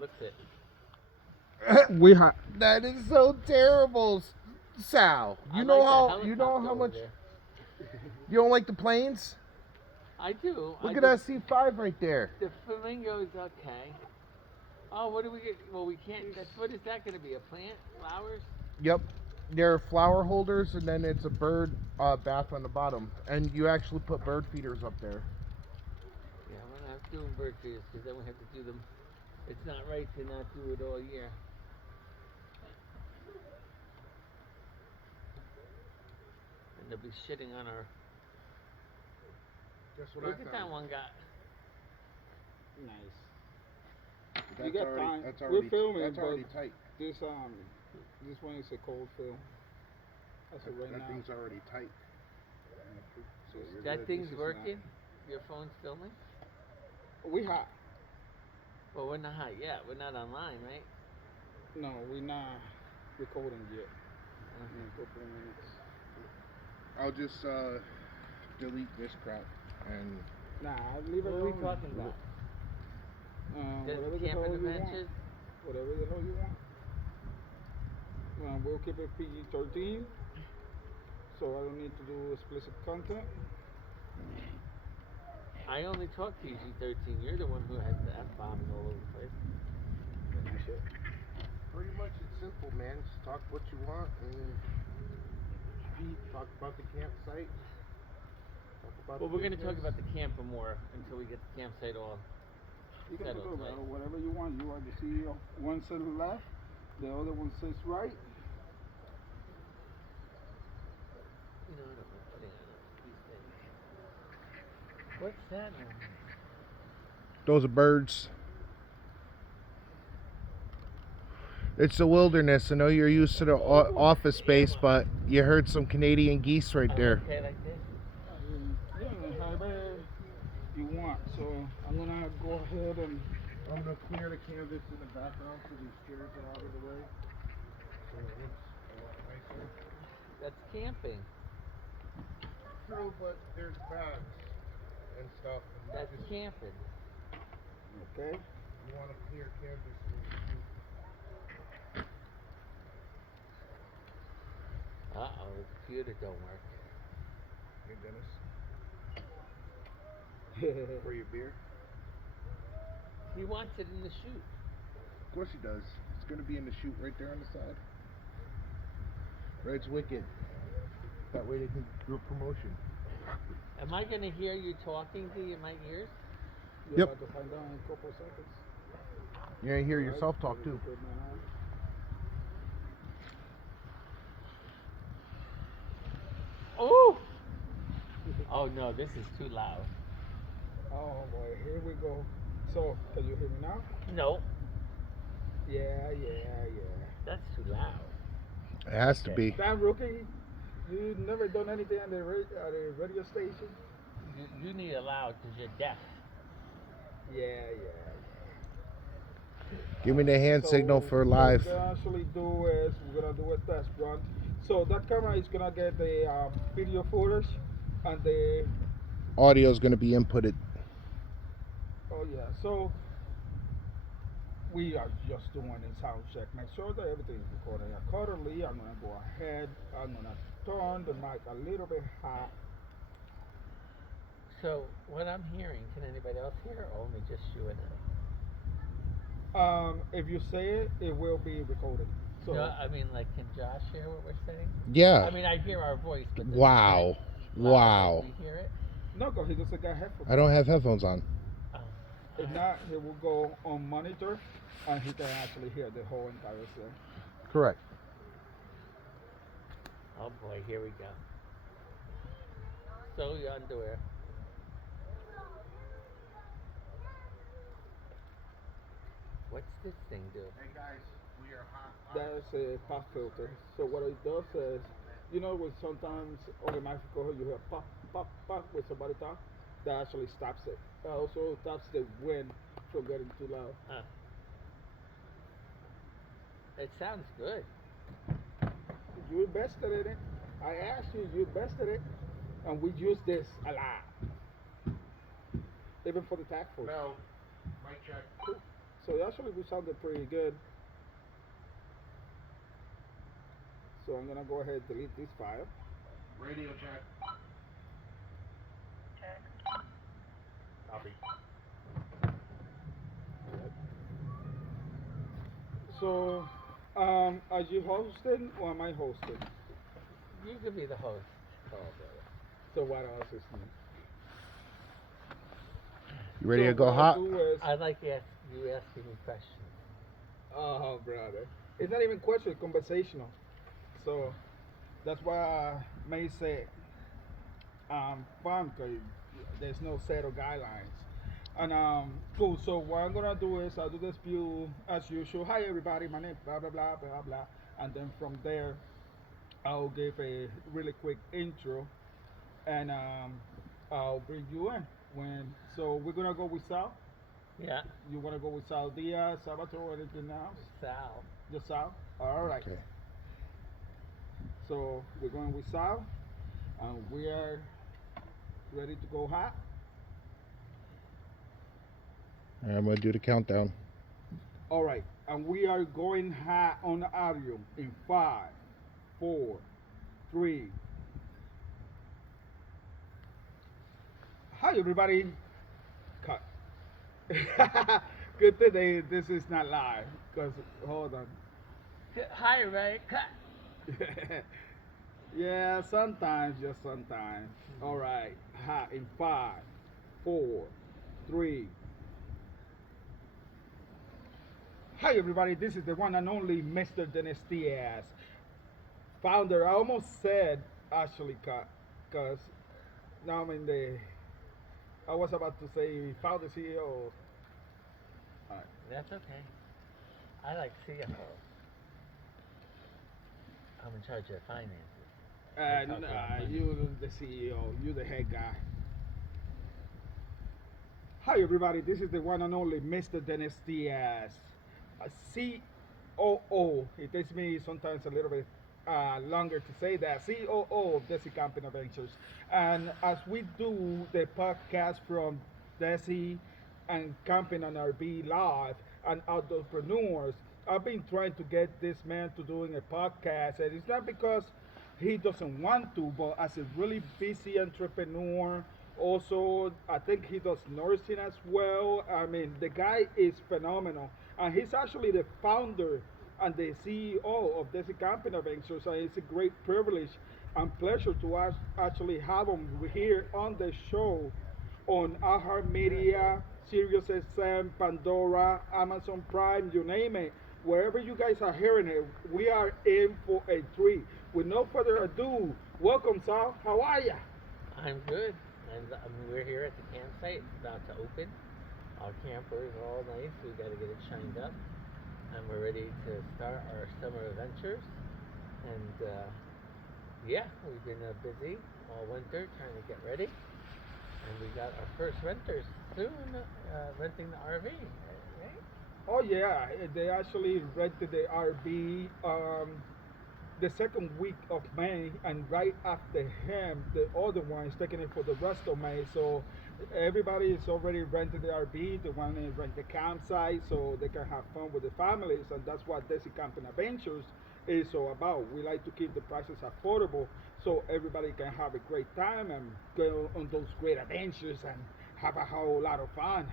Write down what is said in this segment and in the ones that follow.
looked it. That is so terrible, Sal. You know how much there. you don't like the planes? I do. Look at that C5 right there. The flamingo's okay. Oh, what do we get? Well, we can't. What is that going to be? A plant? Flowers? Yep. They're flower holders, and then it's a bird bath on the bottom. And you actually put bird feeders up there. Yeah, we're not doing bird feeders because then we have to do them. It's not right to not do it all year. And they'll be shitting on our. Guess what Look at that one guy. Nice. That's You got already, time. That's already, We're filming, that's already but tight. this one is a cold film. That's it right That now. thing's already tight. So That thing's working? Your phone's filming? We hot. Well, we're not hot yet. We're not online, right? No, we're not recording yet. Okay. In a couple of minutes. I'll just delete this crap and. Nah, leave it What are alone. we talking about? Whatever Just the hell camping you want. adventures? Whatever the hell you want. We'll keep it PG-13, so I don't need to do explicit content. I only talk PG-13. You're the one who has the F-bombs all over the place. Pretty much it's simple, man. Just talk what you want and talk about the campsite. Well, we're going to talk about the camper more until we get the campsite all You can settled. do Right? whatever you want. You are the CEO. One says left, the other one says right. You know, I don't know putting on these things. What's that one? Those are birds. It's the wilderness. I know you're used to the office space, but you heard some Canadian geese right there. Okay, like this. Yeah, however you want. So I'm gonna go ahead and I'm gonna clear the canvas in the background so these chairs are out of the way. So it looks a lot nicer. That's camping. True, but there's bags and stuff. And That's camping. okay. You want to clear canvas for your shoot. Uh-oh, the computer don't work. Hey, Dennis. For your beer? He wants it in the chute. Of course he does. It's going to be in the chute right there on the side. Red's Wicked. That way they can do a promotion. Am I going to hear you talking to my ears? You're Yep. about to find out in a couple of seconds. You're going to hear yourself talk too. Oh! Oh no, this is too loud. Oh boy, here we go. So, can you hear me now? No, Yeah. that's too loud. It has to be. Damn rookie, you never done anything at the radio station? You need it loud because you're deaf. Yeah. Give me the hand signal for live. What we're gonna actually do is we're gonna do a test run. So that camera is gonna get the video footage and the Audio is going to be inputted. So we are just doing a sound check. Make sure that everything is recorded accordingly. I'm gonna go ahead. I'm gonna turn the mic a little bit high. So what I'm hearing, can anybody else hear, or only just you and I? If you say it, it will be recorded. So No, I mean, like, can Josh hear what we're saying? Yeah. I mean, I hear our voice, but Wow. Wow. Do you hear it? no, because he doesn't got headphones. I don't have headphones on. Oh. If not, he will go on monitor and he can actually hear the whole entire thing. Correct. Oh boy, here we go. So your underwear. What's this thing do? Hey guys, we are hot. That's a pop filter. So what it does is, you know, when sometimes on the microphone you hear pop, pop, pop with somebody talk, that actually stops it. That also stops the wind from getting too loud. It sounds good. You invested in it. I asked you, you invested it, and we use this a lot, even for the tax force. No, mic check. So actually we sounded pretty good. So I'm gonna go ahead and delete this file. Radio check. Copy. So, are you hosting or am I hosting? You could be the host. Oh, brother. So what else is new? You ready So to go what I'll hot? do is, I like you asking me questions. oh brother, it's not even question, it's conversational. So that's why I may say fun because there's no set of guidelines. And cool. So what I'm gonna do is I'll do this view as usual. Hi everybody, my name blah blah blah blah blah, and then from there I'll give a really quick intro, and I'll bring you in. When so we're gonna go with Sal. Yeah, You wanna go with Sal Diaz, Salvatore, anything else? Sal. Just Sal. All right. Okay. So we're going with Sal, and we are ready to go hot. All right, I'm gonna do the countdown. All right, and we are going hot on the audio in 5, 4, 3. Hi everybody. Cut. Good thing this is not live, cause hold on. Hi, everybody. Cut. Yeah, sometimes, just sometimes. All right, hot in 5, 4, 3. Hi everybody, this is the one and only Mr. Dennis Diaz, founder. I almost said actually, cause now I'm in the. I was about to say founder CEO. All right. That's okay. I like CFO. I'm in charge of finances. I talk about money. You the CEO, you the head guy. Hi everybody, this is the one and only Mr. Dennis Diaz, a COO. It takes me sometimes a little bit longer to say that. COO of Desi Camping Adventures. And as we do the podcast from Desi and Camping and RV Live and Outdoorpreneurs, I've been trying to get this man to doing a podcast, and it's not because he doesn't want to, but as a really busy entrepreneur, also I think he does nursing as well. I mean, the guy is phenomenal, and he's actually the founder and the CEO of Desi Camping Adventures. And it's a great privilege and pleasure to actually have him here on the show on iHeartMedia, SiriusXM, Pandora, Amazon Prime, you name it. Wherever you guys are hearing it, we are in for a treat. With no further ado, welcome, Sal. How are ya? I'm good. And we're here at the campsite. It's about to open. Our camper is all nice. We got to get it shined up. And we're ready to start our summer adventures. And yeah, we've been busy all winter trying to get ready. And we got our first renters soon renting the RV, right? Oh yeah, they actually rented the RV the second week of May, and right after him, the other one is taking it for the rest of May. So everybody is already rented the RV. They want to rent the campsite so they can have fun with the families, and that's what Desi Camping Adventures is all about. We like to keep the prices affordable so everybody can have a great time and go on those great adventures and have a whole lot of fun.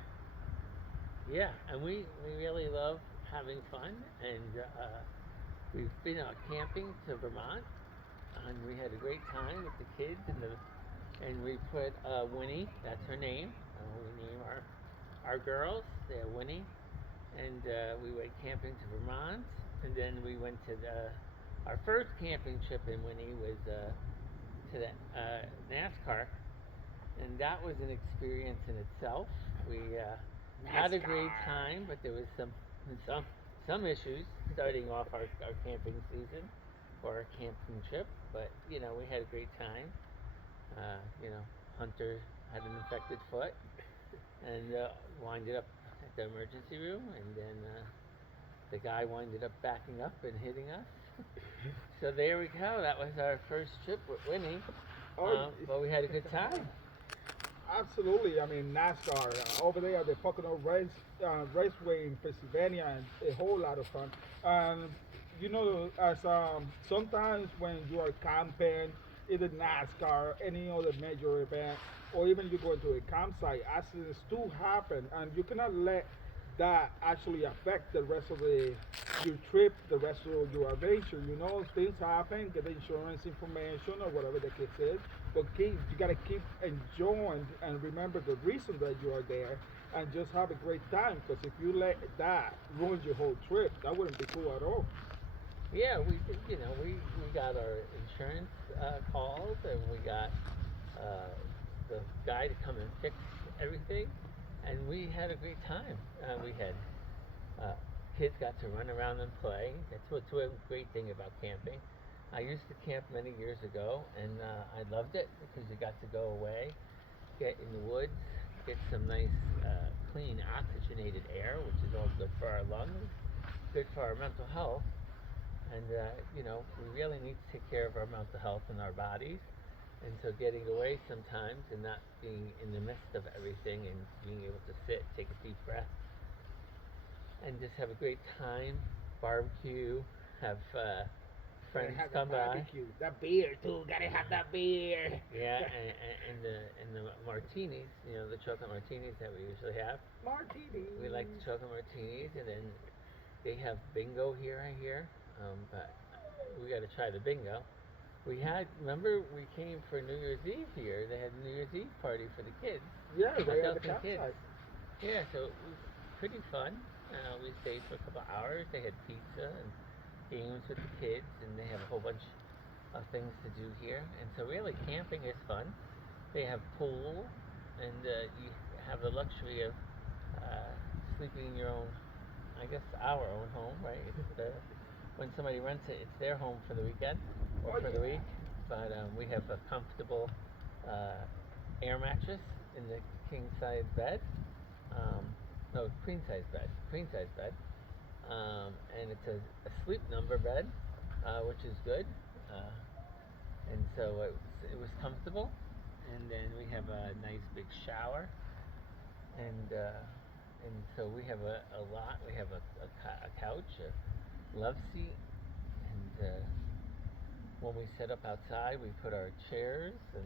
Yeah, and we really love having fun. And we've been out camping to Vermont, and we had a great time with the kids. And we put Winnie, that's her name. We name our girls, they're Winnie. And we went camping to Vermont, and then we went to our first camping trip in Winnie was to the NASCAR, and that was an experience in itself. We had a great time, but there was some issues starting off our camping season or our camping trip. But you know, we had a great time. You know, Hunter had an infected foot and winded up at the emergency room, and then the guy winded up backing up and hitting us. So there we go. That was our first trip with Winnie. But we had a good time. Absolutely. I mean, NASCAR over there at the Pocono Raceway in Pennsylvania, and a whole lot of fun. And as sometimes when you are camping, either NASCAR, any other major event, or even you go into a campsite, accidents do happen, and you cannot let that actually affect the rest of your trip, the rest of your adventure. Things happen. Get the insurance information or whatever the case is, but you gotta keep enjoying and remember the reason that you are there, and just have a great time. Because if you let that ruin your whole trip, that wouldn't be cool at all. Yeah, we did. We got our insurance calls, and we got uh, the guy to come and fix everything, and we had a great time. We had uh, kids got to run around and play. That's what's a great thing about camping. I used to camp many years ago, and I loved it because you got to go away, get in the woods, get some nice, clean, oxygenated air, which is all good for our lungs, good for our mental health. And we really need to take care of our mental health and our bodies. And so getting away sometimes and not being in the midst of everything and being able to sit, take a deep breath, and just have a great time, barbecue, have friends Have come the by. barbecue, that beer too. Gotta have that beer. Yeah, and the martinis, the chocolate martinis that we usually have. Martini. We like the chocolate martinis, and then they have bingo here, I hear. But we got to try the bingo. Remember, we came for New Year's Eve here. They had a New Year's Eve party for the kids, Yeah, right at the adults and kids. campsite. Yeah, so it was pretty fun. We stayed for a couple hours. They had pizza and games with the kids, and they have a whole bunch of things to do here. And so, really, camping is fun. They have pool, and you have the luxury of sleeping in your own, I guess, our own home, right? When somebody rents it, it's their home for the weekend or Oh for the yeah. week. But we have a comfortable uh, air mattress in the king size bed. Um, no, queen size bed, and it's a sleep number bed, which is good. Uh, and so it was comfortable. And then we have a nice big shower, and so we have a lot. We have a couch, a love seat, and when we set up outside, we put our chairs, and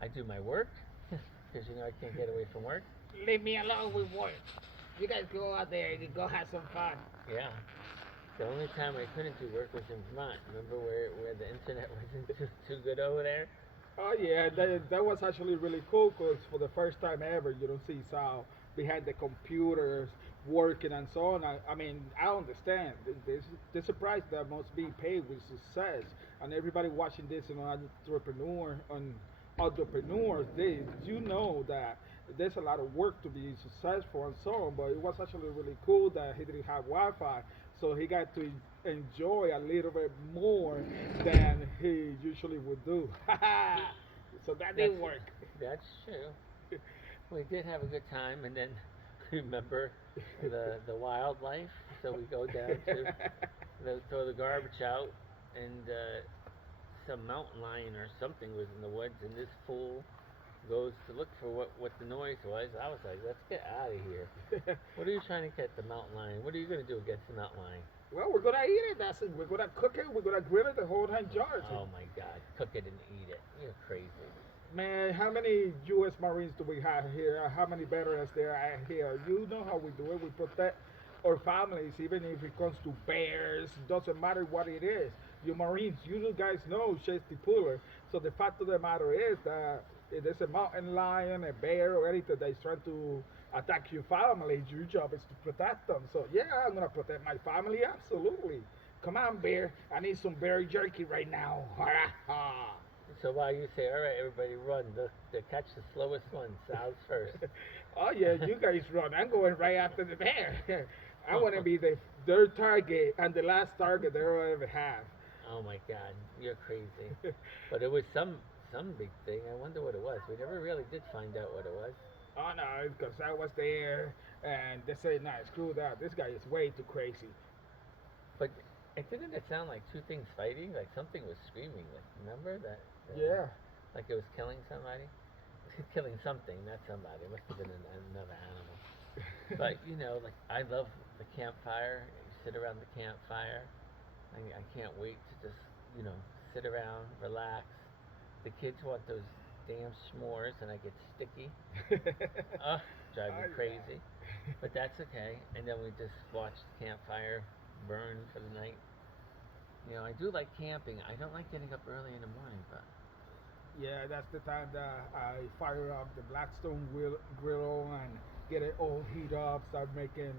I do my work because I can't get away from work. Leave me alone with work. You guys go out there and go have some fun. Yeah. The only time I couldn't do work was in Vermont. Remember where the internet wasn't too good over there? Oh yeah, that was actually really cool because for the first time ever, you don't see Sal behind the computers working and so on. I mean, I understand. There's a price that must be paid with success, and everybody watching this, entrepreneurs, you know that there's a lot of work to be successful and so on. But it was actually really cool that he didn't have Wi-Fi, so he got to enjoy a little bit more than he usually would do. So that That's didn't work. that's true. We did have a good time, and then remember the wildlife. So we go down to throw the garbage out, and some mountain lion or something was in the woods, and this fool goes to look for what the noise was. I was like, let's get out of here. What are you trying to get the mountain lion? What are you going to do against the mountain lion? Well, we're gonna eat it. That's it. We're gonna cook it. We're gonna grill it the whole 9 yards. Oh my God, cook it and eat it. You're crazy. Man, how many U.S. Marines do we have here? How many veterans there are here? You know how we do it. We protect our families, even if it comes to bears. Doesn't matter what it is. You Marines, you guys know Chesty Puller. So the fact of the matter is that if there's a mountain lion, a bear, or anything that is trying to attack your family, your job is to protect them. So yeah, I'm gonna protect my family. Absolutely. Come on, bear. I need some bear jerky right now. So while you say, all right, everybody run, the catch the slowest one. Sal's first. Oh yeah, you guys run. I'm going right after the bear. I want to be their target and the last target they'll ever have. Oh my God, you're crazy. But it was some big thing. I wonder what it was. We never really did find out what it was. Oh no, because I was there and they said, nah, screw that. This guy is way too crazy. But didn't it sound like two things fighting? Like something was screaming. Like remember that? Yeah. Like it was killing somebody. killing something, not somebody. It must have been another animal. But like I love the campfire. You sit around the campfire. I can't wait to just sit around, relax. The kids want those damn s'mores, and I get sticky. Ugh, drive me Oh crazy. yeah. But that's okay. And then we just watch the campfire burn for the night. I do like camping. I don't like getting up early in the morning, but Yeah, that's the time that I fire up the Blackstone grill and get it all heat up, start making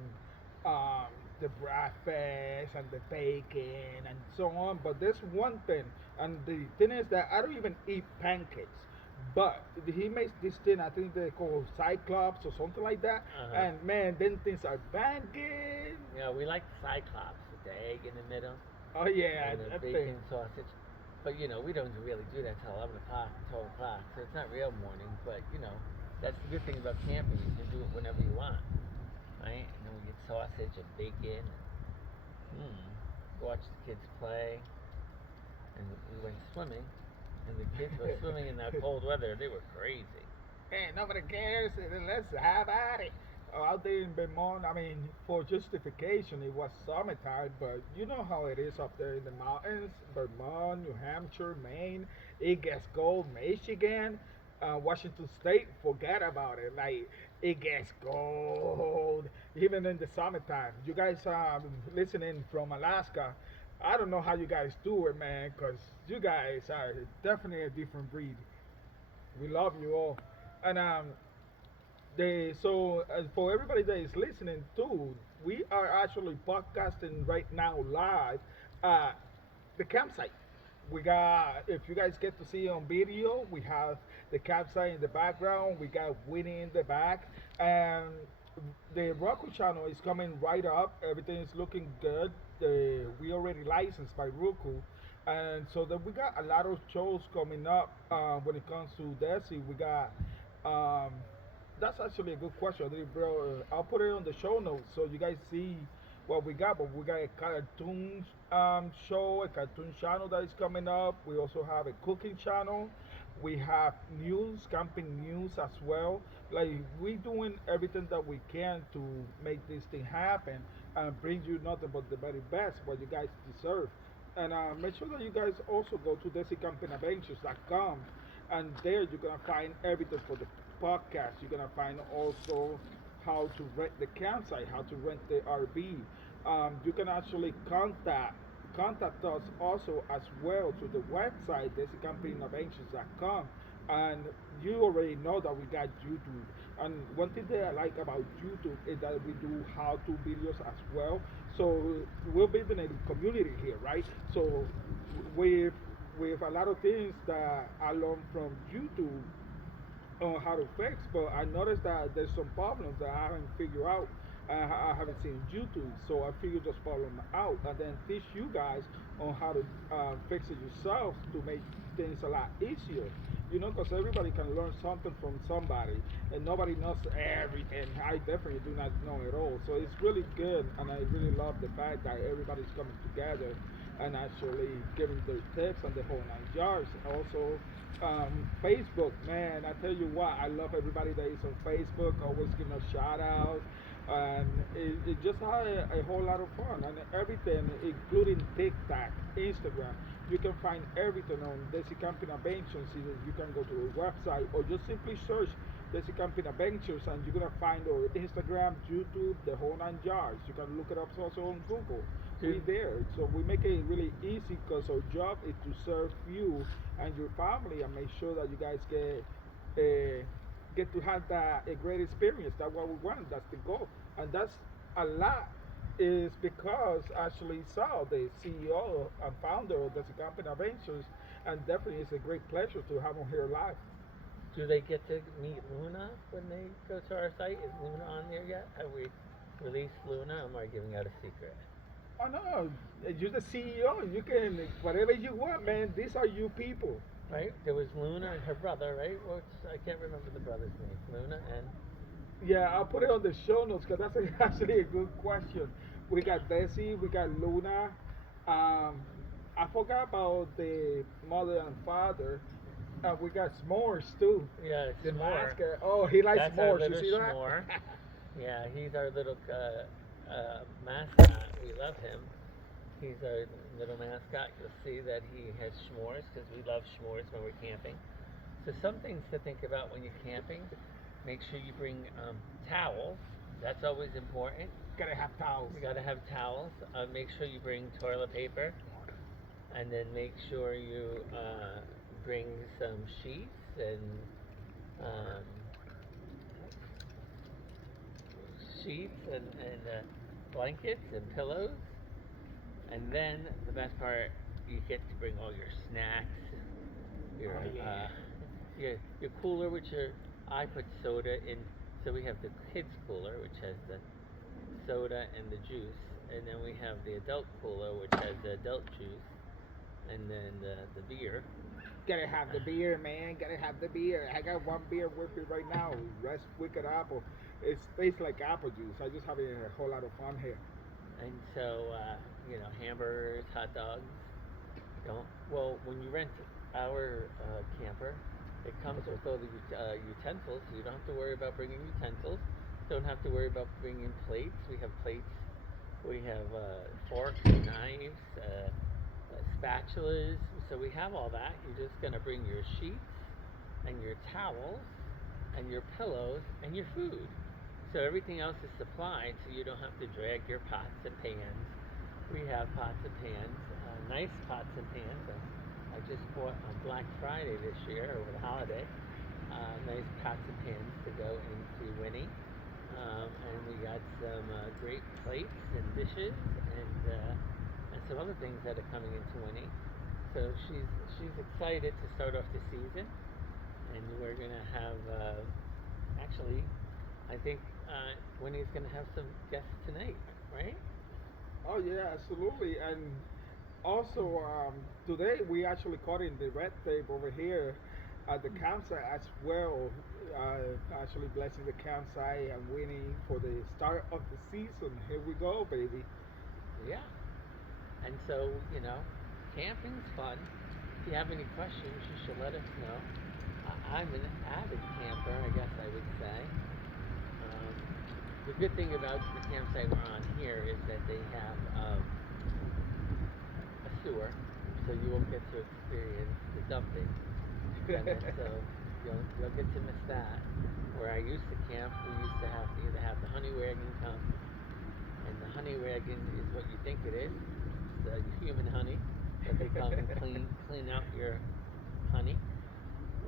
um, the breakfast and the bacon and so on. But there's one thing, and the thing is that I don't even eat pancakes. But he makes this thing, I think they call Cyclops or something like that. uh-huh. And man, then things are banging. We like Cyclops with the egg in the middle Oh yeah, and the that thing. bacon sausage. But we don't really do that till 11 o'clock, 12 o'clock. So it's not real morning. But that's the good thing about camping. You can do it whenever you want, right? And then we get sausage and bacon. Watch the kids play. And we went swimming. And the kids were swimming in that cold weather. They were crazy. Hey, nobody cares. Let's have at it. Out there in Vermont, I mean, for justification, it was summertime, but you know how it is up there in the mountains, Vermont, New Hampshire, Maine. It gets cold. Michigan, Washington State, forget about it. Like, it gets cold, even in the summertime. You guys listening from Alaska, I don't know how you guys do it, man, because you guys are definitely a different breed. We love you all. And for everybody that is listening too, we are actually podcasting right now live at the campsite. We got, if you guys get to see on video, we have the campsite in the background. We got Winnie in the back, and the Roku channel is coming right up. Everything is looking good. We already licensed by Roku, and so that we got a lot of shows coming up. When it comes to Desi, we got. Um, that's actually a good question, bro. I'll put it on the show notes so you guys see what we got. But we got a cartoon show, a cartoon channel that is coming up. We also have a cooking channel. We have news, camping news as well. Like we doing everything that we can to make this thing happen and bring you nothing but the very best, what you guys deserve. And make sure that you guys also go to DesiCampingAdventures.com, and there you're gonna find everything for the podcast. You're gonna find also how to rent the campsite, how to rent the RV. You can actually contact us also as well to the website DesiCampingAdventures.com. And you already know that we got YouTube. And one thing that I like about YouTube is that we do how-to videos as well. So we're building a community here, right? So with with a lot of things that I learned from YouTube on how to fix, but I noticed that there's some problems that I haven't figured out. I haven't seen YouTube, so I figured this problem out and then teach you guys on how to fix it yourselves to make things a lot easier. Because everybody can learn something from somebody, and nobody knows everything. I definitely do not know it all, so it's really good, and I really love the fact that everybody's coming together and actually giving their tips and the whole nine yards. Also, Facebook, man, I tell you what, I love everybody that is on Facebook, always giving us shout outs. And it just had a whole lot of fun and everything, including TikTok, Instagram. You can find everything on Desi Camping Adventures. Either you can go to the website or just simply search Desi Camping Adventures and you're gonna find our Instagram, YouTube, the whole nine yards. You can look it up also on Google. We're there, so we make it really easy because our job is to serve you and your family and make sure that you guys uh, get to have a great experience. That's what we want. That's the goal, and that's a lot. Is because actually Sal, the CEO and founder of the Camping Adventures, and definitely it's a great pleasure to have him here live. Do they get to meet Luna when they go to our site? Is Luna on there yet? Have we released Luna? Or am I giving out a secret? Oh no, you're the CEO. You can whatever you want, man. These are you people. Right? There was Luna and her brother, right? I can't remember the brother's name. Luna and Yeah, I'll put it on the show notes because that's actually a good question. We got Desi, we got Luna. I forgot about the mother and father, We got s'mores too. Yeah, The s'more. mascot. Oh, he likes That's our s'mores. You little see that? s'more. Yeah, he's our little mascot. We love him. He's our little mascot. You'll see that he has s'mores because we love s'mores when we're camping. So some things to think about when you're camping. Make sure you bring towels. That's always important. Gotta have towels. You gotta have towels. Make sure you bring toilet paper, and then make sure you bring some sheets and um, blankets and pillows. And then the best part, you get to bring all your snacks, your Oh, yeah. your cooler, I put soda in. So we have the kids cooler, which has the soda and the juice, and then we have the adult cooler, which has the adult juice, and then the beer. Gotta have the beer, man. Gotta have the beer. I got one beer with me right now. That's Wicked Apple. It tastes like apple juice. I just having a whole lot of fun here. And so, hamburgers, hot dogs. Don't well when you rent our camper, it comes with all the utensils. So you don't have to worry about bringing utensils. Don't have to worry about bringing plates. We have plates. We have forks, knives, spatulas. So we have all that. You're just gonna bring your sheets and your towels and your pillows and your food. So everything else is supplied, so you don't have to drag your pots and pans. We have pots and pans, nice pots and pans. I just bought on Black Friday this year over the holiday. Nice pots and pans to go into Winnie. And we got some great plates and dishes and some other things that are coming into Winnie. So she's excited to start off the season, and we're gonna have actually, I think Winnie's gonna have some guests tonight, right? Oh yeah, absolutely. And also today we actually caught in the red tape over here at the campsite as well. Actually blessing the campsite and Winnie for the start of the season. Here we go, baby. Yeah. And so camping's fun. If you have any questions, you should let us know. I'm an avid camper, I guess I would say. The good thing about the campsite we're on here is that they have a sewer, so you won't get to experience the dumping, and then so you'll get to miss that. Where I used to camp, we used to have to either have the honey wagon come, and the honey wagon is what you think it is. It's the human honey that they come and clean out your honey,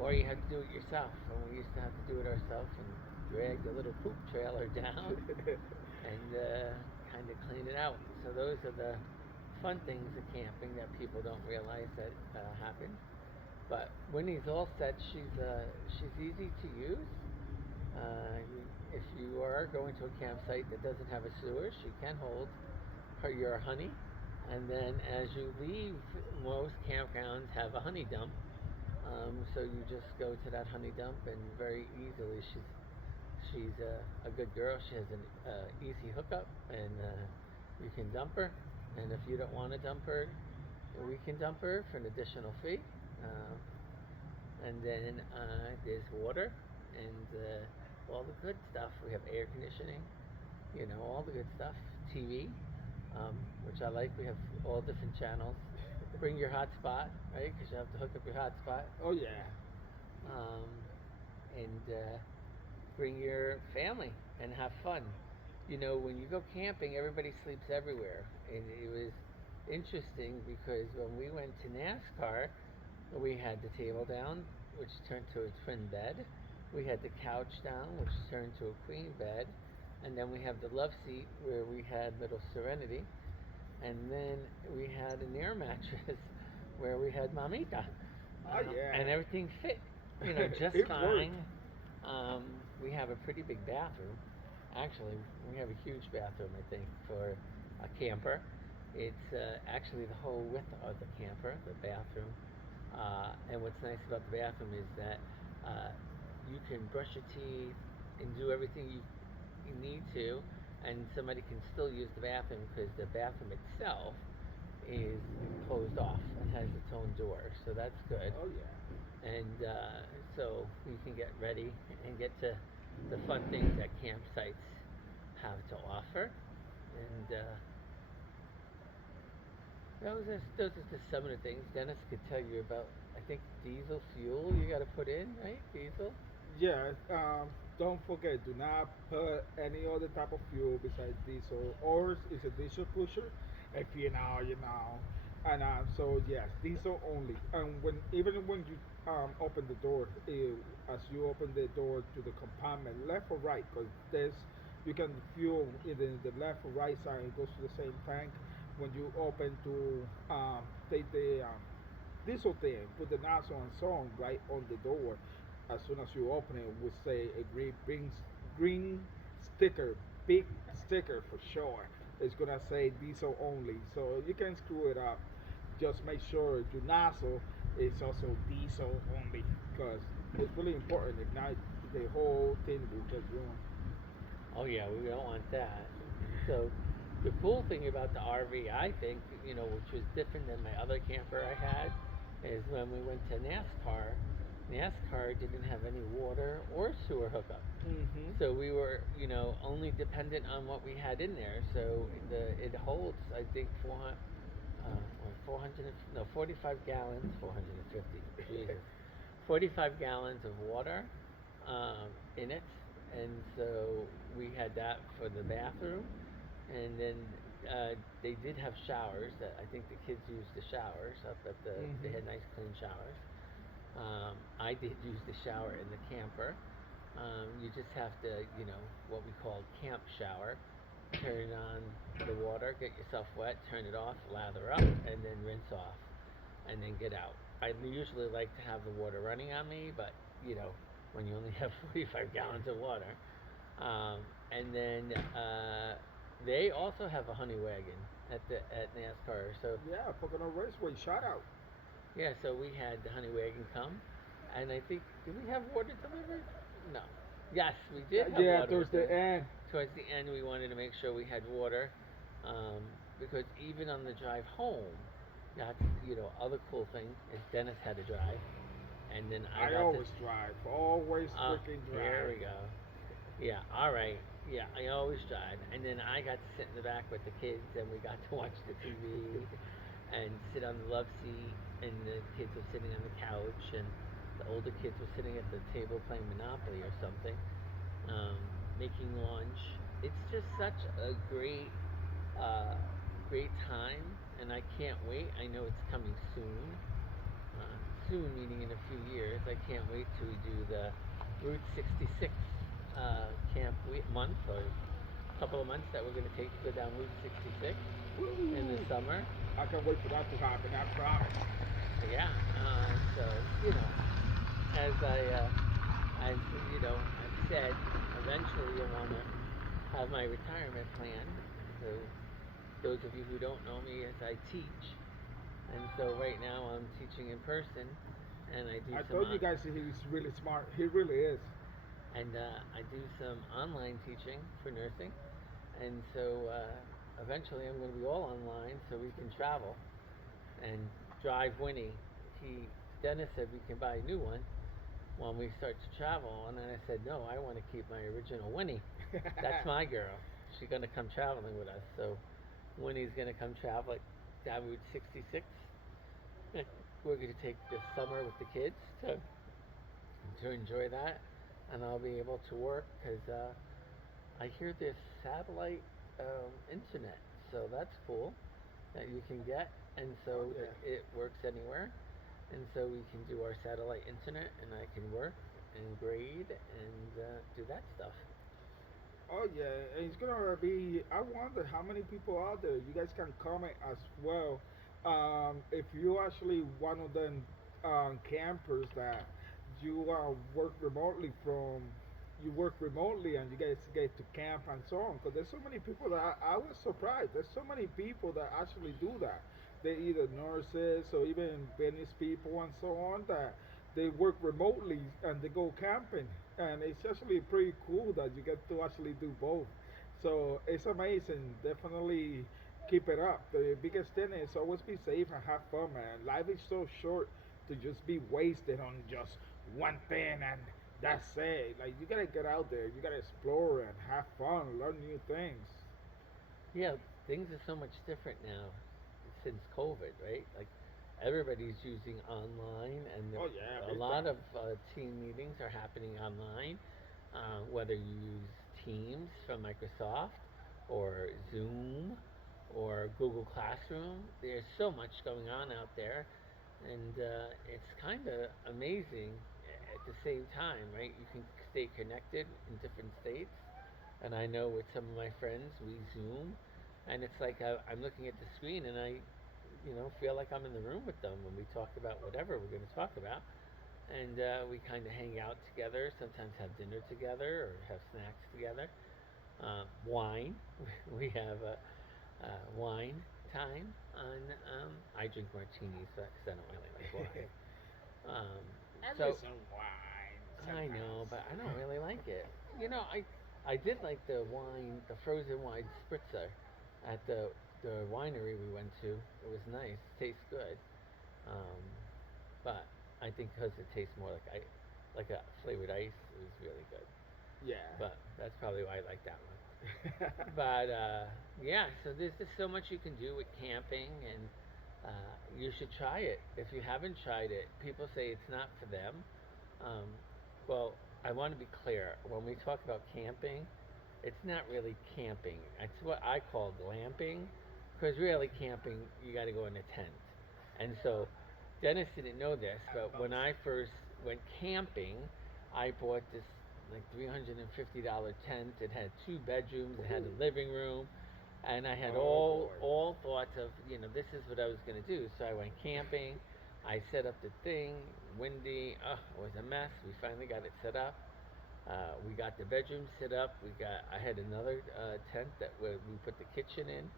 or you have to do it yourself. And we used to have to do it ourselves and drag the little poop trailer down and kind of clean it out. So those are the fun things of camping that people don't realize that happen. But Winnie's all set. She's easy to use. If you are going to a campsite that doesn't have a sewer, she can hold your honey. And then as you leave, most campgrounds have a honey dump. So you just go to that honey dump, and very easily she's a good girl. She has an easy hookup, and you can dump her. And if you don't want to dump her, we can dump her for an additional fee. And then there's water and all the good stuff. We have air conditioning, all the good stuff. TV, which I like. We have all different channels. Bring your hotspot, right? Because you have to hook up your hotspot. Oh yeah. Um, and bring your family and have fun. When you go camping, everybody sleeps everywhere. And it was interesting because when we went to NASCAR, we had the table down, which turned to a twin bed. We had the couch down, which turned to a queen bed. And then we have the love seat where we had little Serenity. And then we had an air mattress where we had Mamita. Oh yeah. And everything fit, just It fine. worked. We have a pretty big bathroom. Actually, we have a huge bathroom, I think, for a camper. It's actually the whole width of the camper, the bathroom. And what's nice about the bathroom is that you can brush your teeth and do everything you need to, and somebody can still use the bathroom because the bathroom itself is closed off and has its own door. So that's good. Oh yeah. and so you can get ready and get to the fun things that campsites have to offer. And those are just some of the things Dennis could tell you about. I think diesel fuel you got to put in, right? Diesel. Yeah, don't forget, do not put any other type of fuel besides diesel. Ours is a diesel pusher, if you know. And so yes, diesel only. And when even when you open the door, as you open the door to the compartment, left or right, because there's you can fuel either in the left or right side. It goes to the same tank. When you open to take the diesel thing, put the nozzle and so on right on the door. As soon as you open it, would say a green sticker, big sticker for sure. It's gonna say diesel only, so you can screw it up. Just make sure your nozzle is also diesel only, because it's really important. If not, the whole thing will get ruined. Oh yeah, we don't want that. So the cool thing about the RV, I think, which was different than my other camper I had, is when we went to NASCAR. NASCAR didn't have any water or sewer hookup. Mm-hmm. So we were, only dependent on what we had in there. So it holds, I think, 400, no, 45 gallons, 450, Jesus, 45 gallons of water in it, and so we had that for the bathroom, and then they did have showers. That I think the kids used the showers up at the. They Mm-hmm. had nice clean showers. I did use the shower in the camper. You just have to, what we call camp shower. Turn on the water, get yourself wet, turn it off, lather up, and then rinse off, and then get out. I usually like to have the water running on me, but you know, when you only have 45 gallons of water. Um, and then they also have a honey wagon at NASCAR. So Yeah, Pocono Raceway, shout out. yeah, so we had the honey wagon come, and I think did we have water delivered? No. Yes, we did have Yeah, water towards the delivered. end. Towards the end, we wanted to make sure we had water, because even on the drive home, that's other cool thing is Dennis had to drive, and then I I got to. always drive, always freaking Here drive. we go. Yeah, all right. Yeah, I always drive, and then I got to sit in the back with the kids, and we got to watch the TV and sit on the love seat, and the kids were sitting on the couch, and the older kids were sitting at the table playing Monopoly or something, um, making lunch. It's just such a uh, great time, and I can't wait. I know it's coming soon. Soon, meaning in a few years. I can't wait till we do the Route 66 camp month, or a couple of months that we're going to take to go down Route 66 in the Woo! summer. I can't wait for that to happen. I promise. Yeah, so you know, as as I've said, eventually I want to have my retirement plan. So those of you who don't know me, as I teach, and so right now I'm teaching in person, and I do I some told you guys he's really smart. He really is. I do some online teaching for nursing, and so eventually I'm going to be all online so we can travel and drive Winnie. He Dennis said we can buy a new one when we start to travel, and then I said no, I want to keep my original Winnie. That's my girl. She's going to come traveling with us. So Winnie's going to come travel down Route 66. We're going to take this summer with the kids to enjoy that, and I'll be able to work because I hear there's satellite internet, so that's cool that you can get, and Oh so yeah. it works anywhere, and so we can do our satellite internet, and I can work and grade and do that stuff. Oh yeah, and it's gonna be. I wonder how many people out there. You guys can comment as well. If you actually one of them campers that you work remotely from, you work remotely and you guys get to camp and so on. Because there's so many people that I was surprised. There's so many people that actually do that. They either nurses or even business people and so on that they work remotely and they go camping, and it's actually pretty cool that you get to actually do both. So it's amazing. Definitely keep it up. The biggest thing is always be safe and have fun, man. Life is so short. to just be wasted on just one thing and that's it. Like you gotta get out there, you gotta explore and have fun, learn new things. Yeah, things are so much different now since COVID, right? Like everybody's using online, and Oh yeah, a big lot time. of team meetings are happening online. Whether you use Teams from Microsoft, or Zoom, or Google Classroom, there's so much going on out there, and it's kind of amazing at the same time, right? You can stay connected in different states, and I know with some of my friends we Zoom, and it's like I'm looking at the screen and I, feel like I'm in the room with them when we talk about whatever we're going to talk about, and we kind of hang out together. Sometimes have dinner together or have snacks together. Wine, we have a wine time on. I drink martinis because I don't really like wine. Um, I so miss some wine I know, sometimes. but I don't really like it. I did like the wine, the frozen wine spritzer at the winery we went to. It was nice, tastes good. Um, but I think because it tastes more like a flavored ice, it was really good. Yeah. But that's probably why I like that one. But yeah, so there's just so much you can do with camping, and you should try it if you haven't tried it. People say it's not for them. Um, well, I want to be clear. When we talk about camping, it's not really camping. It's what I call glamping, because really camping, you got to go in a tent. And so Dennis didn't know this, but when I first went camping, I bought this like $350 tent. It had two bedrooms. It had a living room, and I had Oh boy. all thoughts of, this is what I was gonna do. So I went camping. I set up the thing. Windy. It was a mess. We finally got it set up. We got the bedroom set up. I had another tent that we put the kitchen in,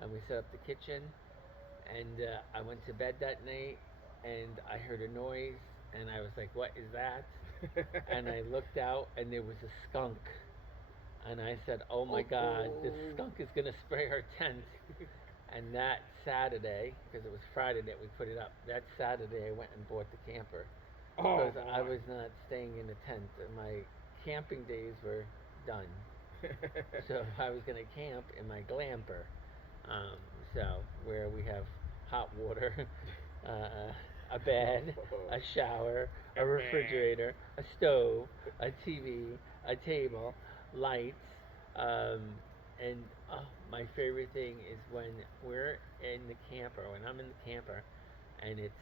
and we set up the kitchen. And I went to bed that night, and I heard a noise, and I was like, "What is that?" And I looked out, and there was a skunk. And I said, "Oh my Oh, God, this oh. skunk is gonna spray our tent." And that Saturday, because it was Friday that we put it up, that Saturday I went and bought the camper, Oh because I boy. was not staying in a tent. My camping days were done. So I was going to camp in my glamper. Um, so where we have hot water, a bed, a shower, a A man. refrigerator, a stove, a TV, a table, lights, um, and my favorite thing is when we're in the camper, when I'm in the camper, and it's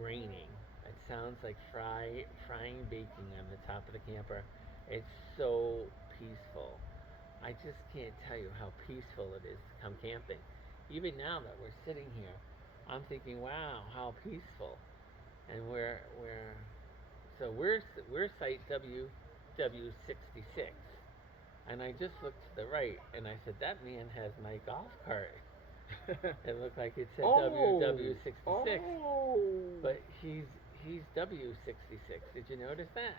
raining. It sounds like frying baking on the top of the camper. It's so peaceful. I just can't tell you how peaceful it is to come camping. Even now that we're sitting here, I'm thinking, wow, how peaceful. And we're site WW66, and I just looked to the right, and I said that man has my golf cart. It looked like it said Oh, WW66, oh, but he's W66. Did you notice that?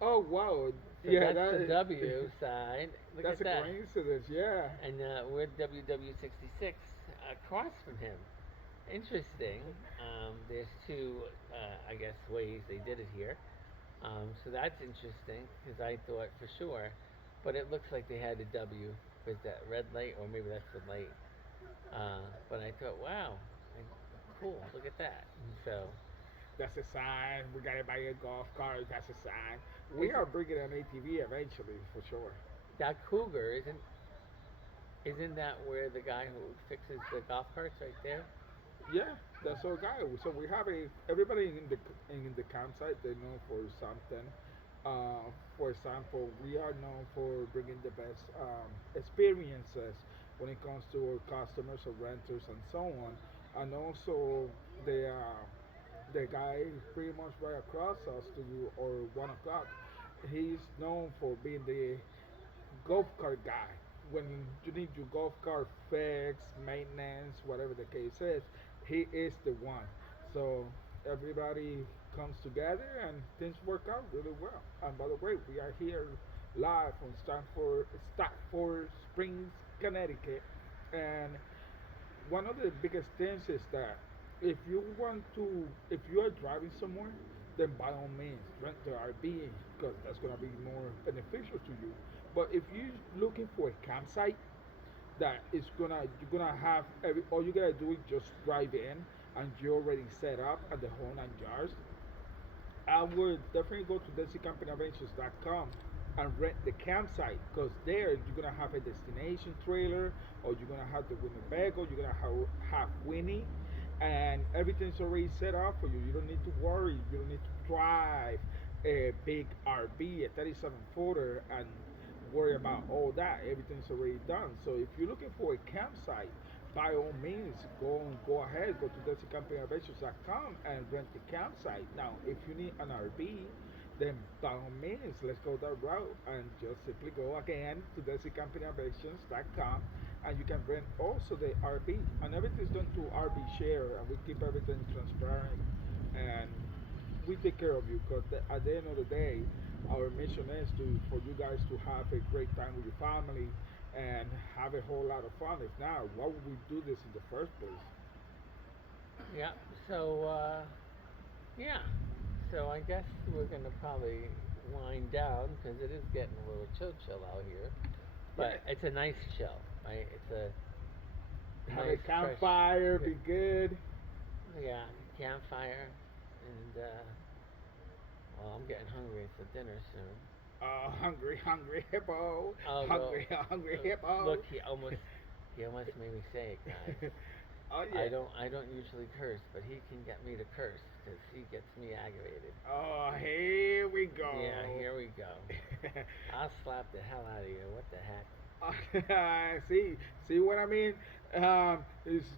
oh wow, So yeah, that's the that W side. Look that's at a that. coincidence, yeah. And we're WW66 across from him. Interesting. There's two, I guess, ways they did it here. So that's interesting because I thought for sure, but it looks like they had a W with that red light, or maybe that's the light. But I thought, wow, and cool, look at that. And so, That's a sign. We gotta buy a golf cart. That's a sign. is We are bringing an ATV eventually, for sure. that Cougar isn't that where the guy who fixes the golf carts right there? Yeah, that's our guy. So we have a everybody in the campsite. They know for something. For example, we are known for bringing the best experiences when it comes to our customers or renters and so on. And also the guy pretty much right across us to you or 1 o'clock. He's known for being the golf cart guy. When you need your golf cart fixed, maintenance, whatever the case is, he is the one. So everybody comes together and things work out really well. And by the way, we are here live from Stafford Springs, Connecticut, and one of the biggest things is that if you want to, if you are driving somewhere, then by all means rent the RV because that's gonna be more beneficial to you. But if you're looking for a campsite that is gonna you're gonna have all you gotta do is just drive in and you're already set up at the whole nine yards. I would definitely go to DesiCampingAdventures.com and rent the campsite because there you're gonna have a destination trailer or you're gonna have the Winnebago, you're gonna have Winnie, and everything's already set up for you. You don't need to worry. You don't need to drive a big RV, a 37 footer, and worry about all that. Everything's already done. So if you're looking for a campsite, by all means, go ahead, go to DesiCampingAdventures.com and rent the campsite. Now, if you need an RV, then by all means, let's go that route and just simply go again to DesiCampingAdventures.com and you can rent also the RV. And everything's done through RV Share, and we keep everything transparent and we take care of you because at the end of the day, our mission is to for you guys to have a great time with your family and have a whole lot of fun. If not, why would we do this in the first place? Yeah. So yeah. So I guess we're gonna probably wind down because it is getting a little chill out here. But Yeah. it's a nice chill, right? It's a Have a nice fresh. campfire, be good. Yeah, campfire, and well, I'm getting hungry for dinner soon. Hungry, hungry hippo. Oh well, Hungry, hungry hippo. look, he almost made me say it, guys. Oh I yeah. don't I don't usually curse, but he can get me to curse because he gets me aggravated. Oh, here we go. Yeah, here we go. I'll slap the hell out of you. What the heck? See what I mean?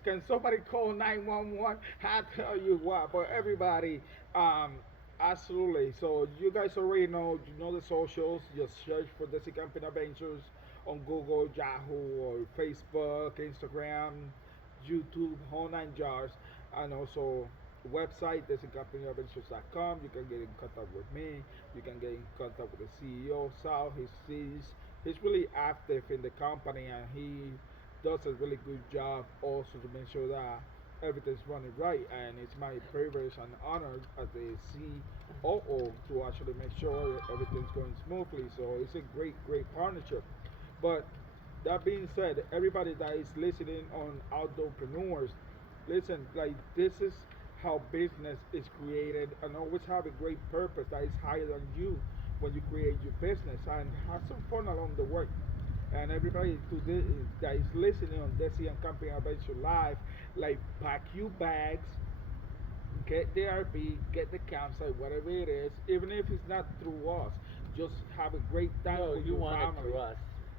Can somebody call 911? I tell you what, but everybody, um, absolutely. So you guys already know, you know the socials. Just search for Desi Camping Adventures on Google, Yahoo, or Facebook, Instagram, YouTube, whole nine jars, and also website DesiCampingAdventures.com. You can get in contact with me. You can get in contact with the CEO, Sal. He's really active in the company and he does a really good job also to make sure that everything's running right. And it's my privilege and honor as the COO to actually make sure everything's going smoothly. So it's a great partnership. But that being said, everybody that is listening on outdoorpreneurs, listen, like this is how business is created and always have a great purpose that is higher than you when you create your business and have some fun along the way. And everybody that is listening on Desi and Camping Adventure Live, like pack your bags, get the RV, get the campsite, whatever it is, even if it's not through us, just have a great time No, with you your want it family. through us.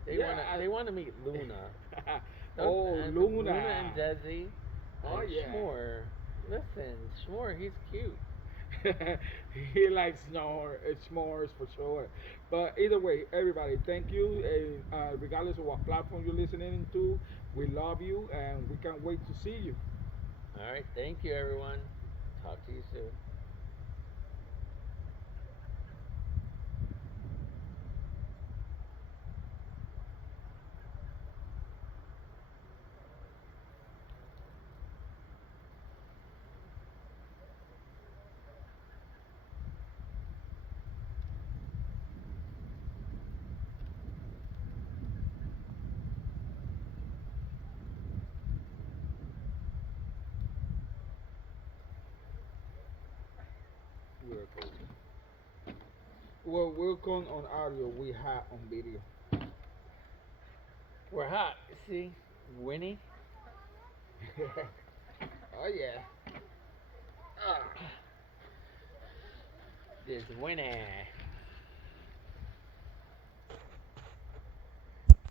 Yeah, They wanna meet Luna. oh, And Luna. Luna and Desi Oh and yeah. Schmore. Listen, Schmore, he's cute. He likes s'mores for sure. But either way, everybody, thank you. Regardless of what platform you're listening to, we love you and we can't wait to see you. All right, thank you, everyone. Talk to you soon. We're cool. Well, we're going on audio. We have on video. We're hot. See, Winnie. Oh yeah. Ah. There's Winnie.